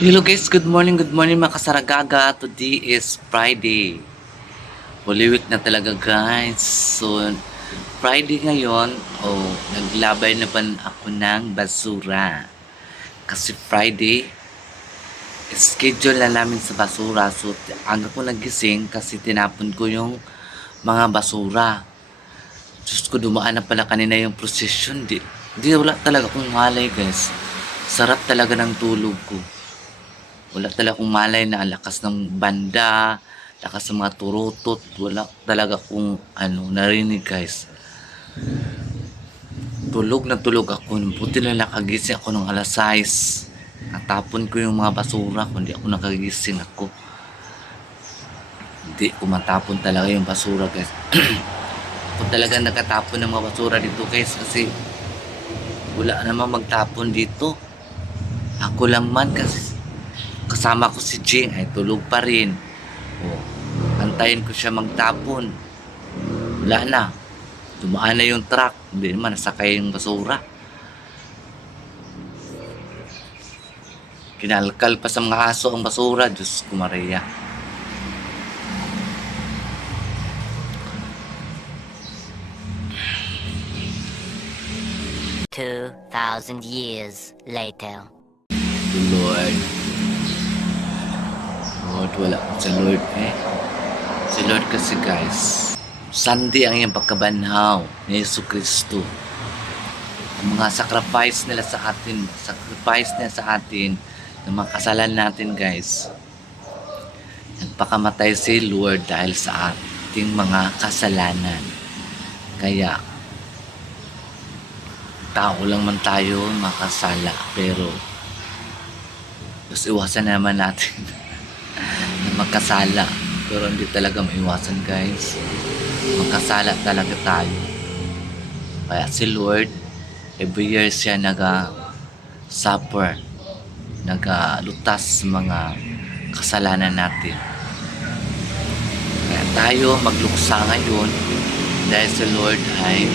Hello guys, good morning mga kasaragaga. Today is Friday. Holy Week na talaga guys. So, Friday ngayon, naglabay na ba ako ng basura. Kasi Friday, schedule na namin sa basura. So, aga ko nagising kasi tinapon ko yung mga basura. Diyos ko, dumaan na pala kanina yung procession. Wala talaga akong malay guys. Sarap talaga ng tulog ko. Wala talaga akong malay na lakas ng banda, lakas ng mga turutot. Wala talaga akong narinig guys. Tulog na tulog ako. Buti na nakagising ako ng alas 6. Natapon ko yung mga basura. Kundi ako nakagising ako. Hindi ko matapon talaga yung basura guys. Ako talaga nakatapon ng mga basura dito guys. Kasi wala namang magtapon dito. Ako lang man kasi kasama ko si Jing ay tulog pa rin. Antayin ko siya magtapon. Wala na. Dumaan na yung truck. Hindi naman nasakay yung basura. Kinalkal pa sa mga aso ang basura. Diyos ko Maria. $2,000 years later. Lord. Lord, wala ko sa Lord Si Lord kasi guys, Sunday ang iyang pagkabanhaw ni Yesu Kristo. Ang mga sacrifice niya sa atin, ng mga kasalan natin guys. Nagpakamatay si Lord dahil sa ating mga kasalanan. Kaya, tao lang man tayo makasala, pero mas iwasan naman natin na magkasala. Pero hindi talaga maiwasan guys. Magkasala talaga tayo. Kaya si Lord, every year siya nag-suffer, nag-lutas sa mga kasalanan natin. Kaya tayo magluksa ngayon dahil si Lord ay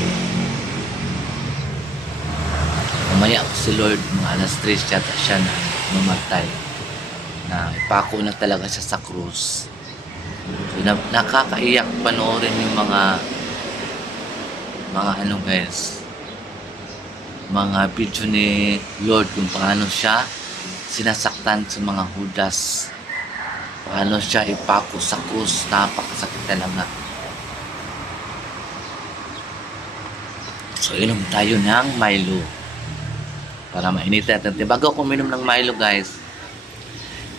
mamaya si Lord mga alas 3 siya na mamatay, na ipako na talaga siya sa krus. So, nakakaiyak panoorin yung mga guys, mga video ni Lord kung paano siya sinasaktan sa mga Judas, paano siya ipako sa krus. Napakasakit talaga. So inom tayo ng Milo para mainitin natin. Bago ako uminom ng Milo guys,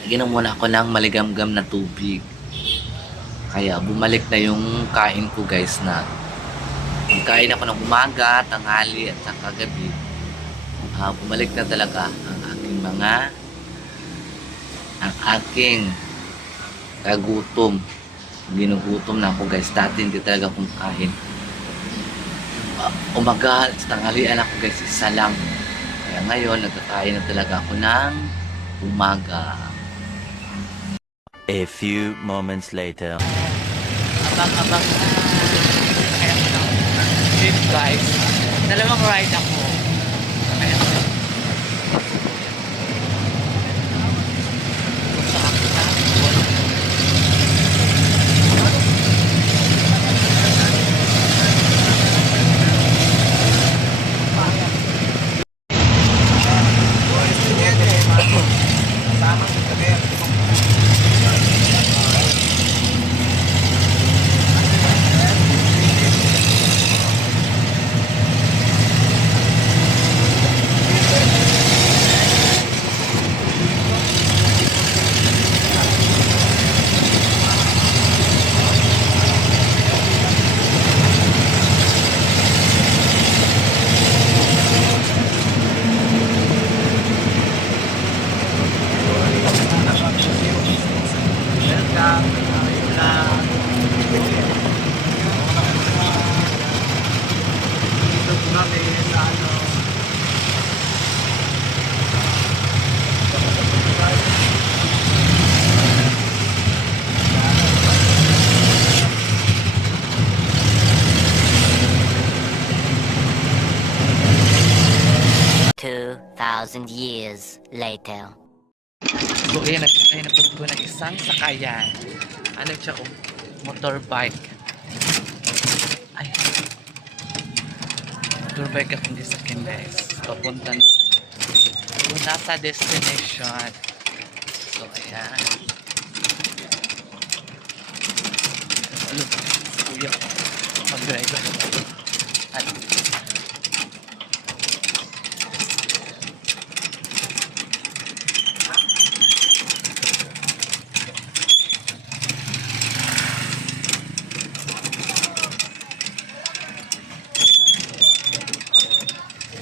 naginom muna ako ng maligamgam na tubig. Kaya bumalik na yung kain ko guys, na kain ako ng umaga, tanghali at saka gabi. Bumalik na talaga ang aking kagutom. Ginugutom na ako guys. Dati hindi talaga akong kain. Umaga at tanghalian ako guys, isa lang. Kaya ngayon nagkakain na talaga ako ng umaga. A few moments later. Abang-abang kaya ko ng trip guys. Dalawang ride ako. Kaya 2,000 years later. So, ayan, nakikita na po ng isang sakayan. Ano siya, motorbike. Ay, motorbike akong gisakyan, guys. Papunta na. So, nasa destination. So, ayan. Ano, kuya, mag-driver. Ano?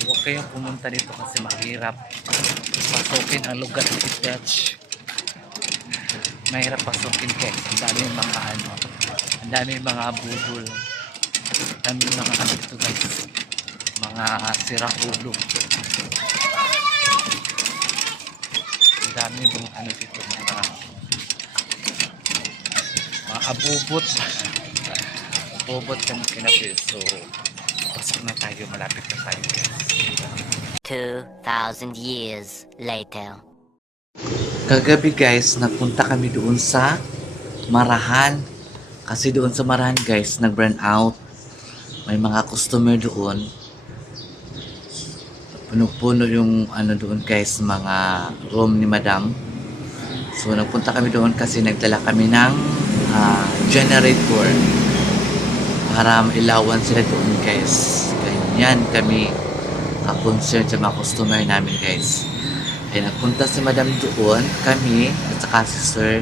Huwag kayong pumunta dito kasi mahirap pasukin ang lugar ng Dutch. Mahirap pasukin guys. Ang daming mga ano, ang daming mga budol. Ang daming mga ano dito guys. Mga siraulo. Ang daming mga ano dito, mga abubot. Abubot kami kinapil. So, pasok na tayo. Malapit na tayo guys. 2,000 years later. Kagabi guys, nagpunta kami doon sa Marahan. Kasi doon sa Marahan guys, nag-burn out. May mga customer doon. Puno-puno yung ano doon guys, mga room ni Madam. So nagpunta kami doon kasi nagdala kami ng generator para mailawan sila doon guys. Ganyan kami concern sa mga customer namin guys. Kaya nagpunta si Madam doon, kami at saka si Sir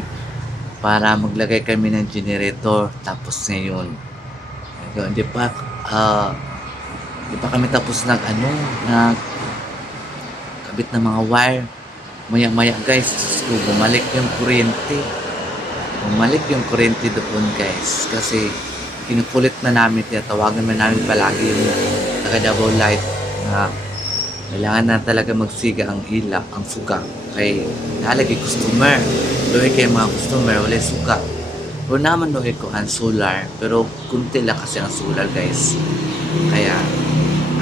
para maglagay kami ng generator. Tapos ngayon di pa kami tapos nag kabit ng mga wire. Maya guys, so, bumalik yung kuryente doon guys kasi kinukulit na namin, tinatawagan na namin palagi yung taga Davao Light na kailangan na talaga magsiga ang ilaw, ang suka. Kay nalagay customer. Doon kay mga customer, wala suka. O naman doon ko ang solar, pero kunti lang kasi ang solar guys. Kaya,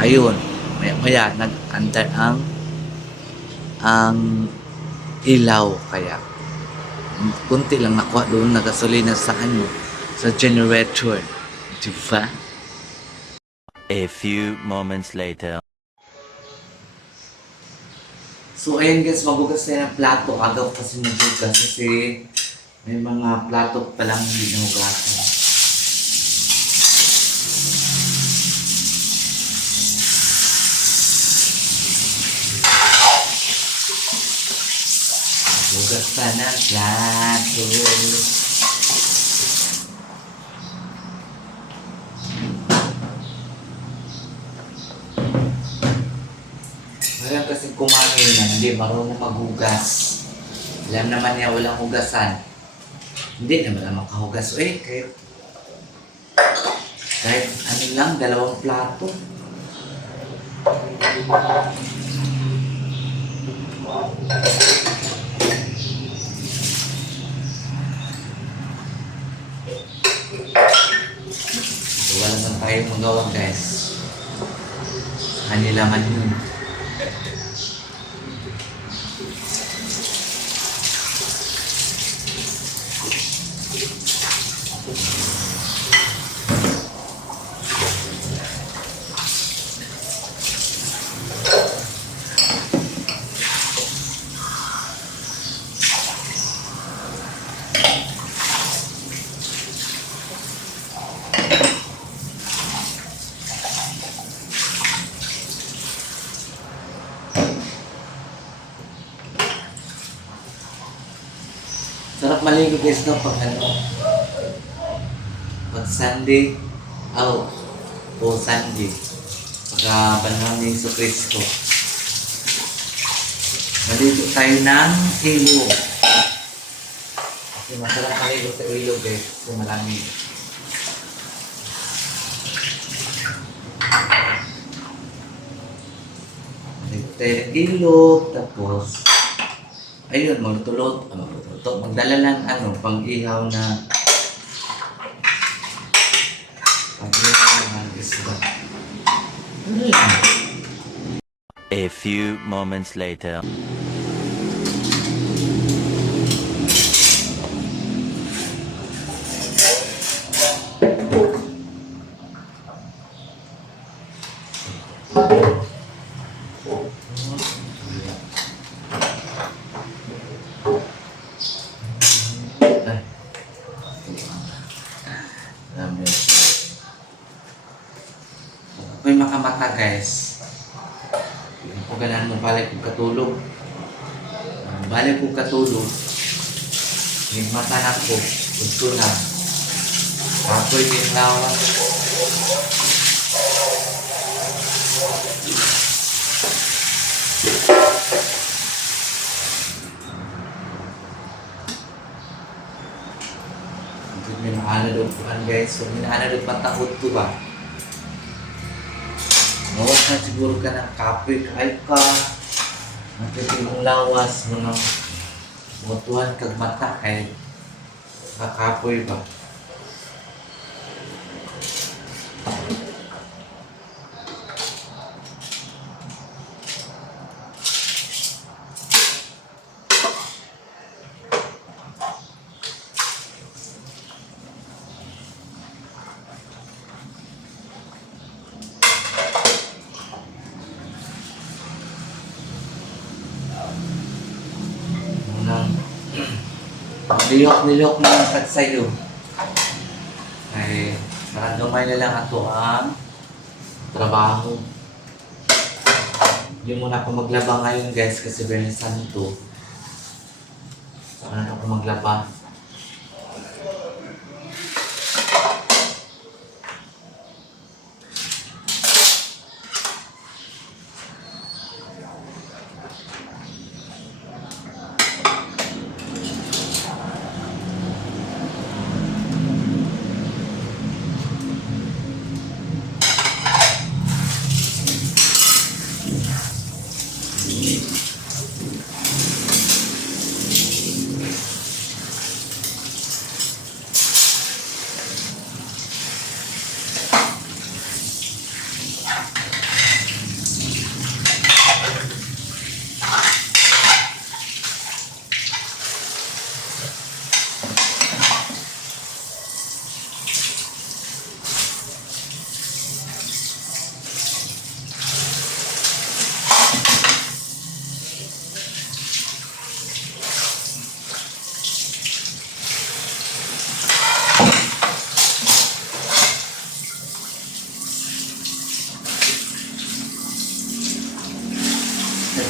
ayun, maya nag-andar ang ilaw. Kaya, kunti lang nakuha doon, nagasolina sa sa generator. Diba? A few moments later. So, ayan guys, magugas tayo ng plato. Agaw kasi nagugas kasi may mga plato palang hindi nahugasan. Magugas pa ng plato. Ngayon kasi kumain na, hindi marunong maghugas. Alam naman niya, walang hugasan. Hindi naman na makahugas. Kahit ano lang, 2 plato. So, wala nang tayong magawa guys. Kanila man yun. Sarap maligo guys no pag pag Sunday o Sunday pagka panahon ni Jesu Cristo maligo tayo ng ilog kasi masarap maligo sa ilog guys kasi malamig. Maligo tayo ng ilog tapos ayun, magtulot, magdala ng pang-ihaw na isda. Ano lang? A few moments later. Ay. Grabe. Ako'y makamata guys. Hindi ko ganahan mo balik kong katulog. Balik kong katulog. Nagmata na ko. Punto na. Ako'y kinlawa. May maana doon po guys. So, may maana doon patahod ko ba? Mawas na siguro ka ng kape, kahit ka. Nakitin mong lawas, mga mutuhan kag mata, kahit kakapoy ba? Nilihok mo ang pagsayo. Ay, nakagamay na lang ato ang trabaho. Hindi muna ako maglaba ngayon guys kasi Biyernes Santo. Saan ako maglaba?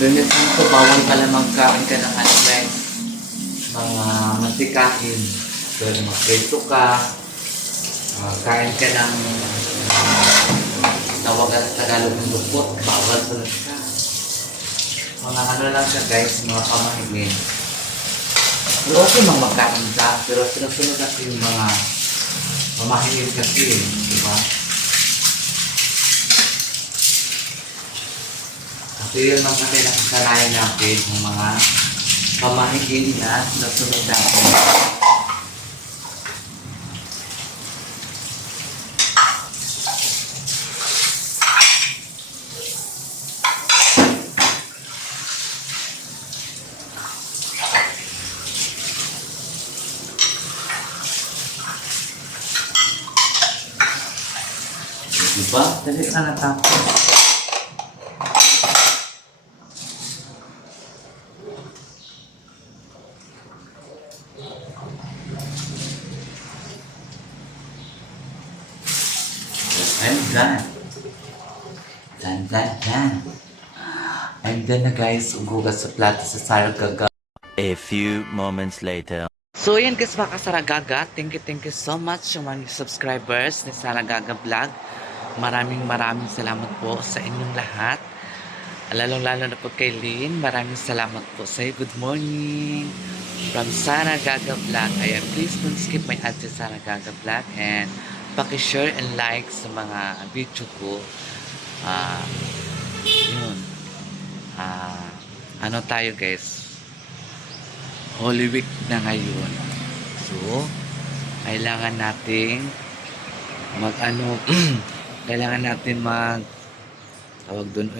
Biyernes Santo, bawal pala magkain ka ng ano guys, mga mantikain. So, mag-keto ka, kain ka ng tawagan sa Tagalog ng lupot, bawal pala ka. Mga ano lang siya guys, mga pamahigin. Pero okay mang magkain ka, pero sinusunod kasi yung mga pamahigin kasi, di ba? Kasi yun lang kasi nakasanayan natin yung mga pamahigin na nasunod natin. Diba? Dali ka natapos. I'm done. Done. I'm done na guys. Ugugas sa plato sa Saragaga. A few moments later. So yan guys mga Saragaga. Thank you so much sa mga subscribers ni Saragaga Vlog. Maraming salamat po sa inyong lahat. Lalong-lalo na po kay Lynn. Maraming salamat po sa iyo. Good morning. From Saragaga Vlog. Ayan, please don't skip my ad sa Saragaga Vlog. And paki-share and like sa mga video ko. Yun. Ano tayo guys? Holy Week na ngayon. So, kailangan nating kailangan natin tawag doon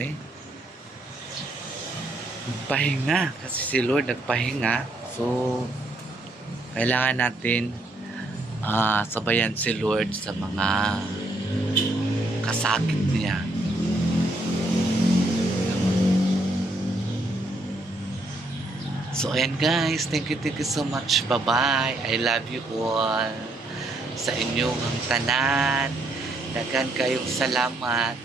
pahinga kasi si Lord nagpahinga. So, kailangan natin sabayan si Lord sa mga kasakit niya. So, ayan guys. Thank you so much. Bye-bye. I love you all. Sa inyong tanan. Dagan kayong salamat.